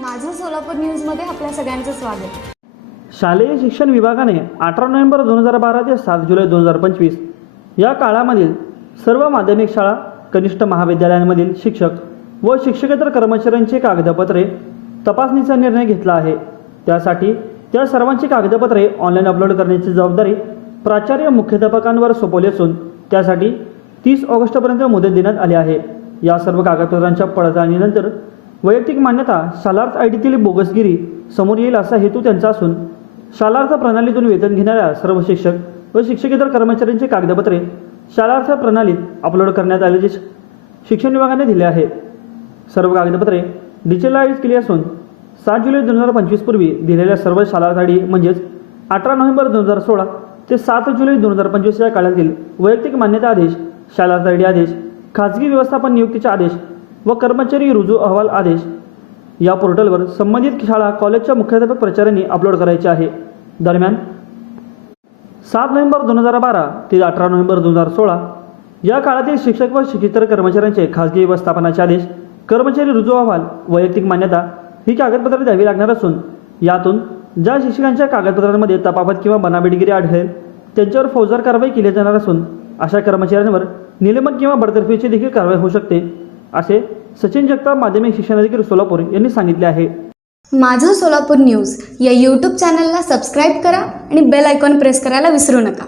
माझं सोलापूर न्यूजमध्ये आपल्या सगळ्यांचं स्वागत. शालेय शिक्षण विभागाने अठरा नोव्हेंबर दोन हजार बारा ते सात जुलै दोन हजार पंचवीस या काळामधील सर्व माध्यमिक शाळा कनिष्ठ महाविद्यालयांमधील शिक्षक व शिक्षकेतर कर्मचाऱ्यांची कागदपत्रे तपासणीचा निर्णय घेतला आहे. त्यासाठी त्या सर्वांची कागदपत्रे ऑनलाईन अपलोड करण्याची जबाबदारी प्राचार्य मुख्याध्यापकांवर सोपवली असून त्यासाठी तीस ऑगस्टपर्यंत मुदत देण्यात आली आहे. या सर्व कागदपत्रांच्या पडताळणीनंतर वैयक्तिक मान्यता शालार्थ आय डीतील बोगसगिरी समोर येईल असा हेतू त्यांचा असून शालार्थ प्रणालीतून वेतन घेणाऱ्या सर्व शिक्षक व शिक्षकेतर कर्मचाऱ्यांची कागदपत्रे शालार्थ प्रणालीत अपलोड करण्यात आल्याचे शिक्षण विभागाने दिले आहे. सर्व कागदपत्रे डिजिटलाइज केली असून सात जुलै दोन हजार पंचवीस पूर्वी दिलेल्या सर्व शालार्थाडी आय डी म्हणजेच अठरा नोव्हेंबर दोन हजार सोळा ते सात जुलै दोन हजार पंचवीस या काळातील वैयक्तिक मान्यता आदेश शालार्थ आय डी आदेश खाजगी व्यवस्थापन नियुक्तीचे आदेश व कर्मचारी रुजू अहवाल आदेश. या पोर्टलवर संबंधित शाळा कॉलेजच्या मुख्याध्यापक प्राचार्यांनी अपलोड करायचे आहे. दरम्यान सात नोव्हेंबर दोन हजार बारा ते अठरा नोव्हेंबर दोन हजार सोळा या काळातील शिक्षक व शिक्षितर कर्मचाऱ्यांचे खाजगी व्यवस्थापनाचे आदेश कर्मचारी रुजू अहवाल वैयक्तिक मान्यता ही कागदपत्रे द्यावी लागणार असून यातून ज्या शिक्षकांच्या कागदपत्रांमध्ये तपापत किंवा बनाबेटगिरी आढळेल त्यांच्यावर फौजदार कारवाई केली जाणार असून अशा कर्मचाऱ्यांवर निलंबन किंवा बडतर्फीची देखील कारवाई होऊ शकते. असे सचिन जगताप माध्यमिक शिक्षणाधिकारी सोलापूर यांनी सांगितले आहे. माझं सोलापूर न्यूज या यूट्यूब चॅनलला सबस्क्राईब करा आणि बेल आयकॉन प्रेस करायला विसरू नका.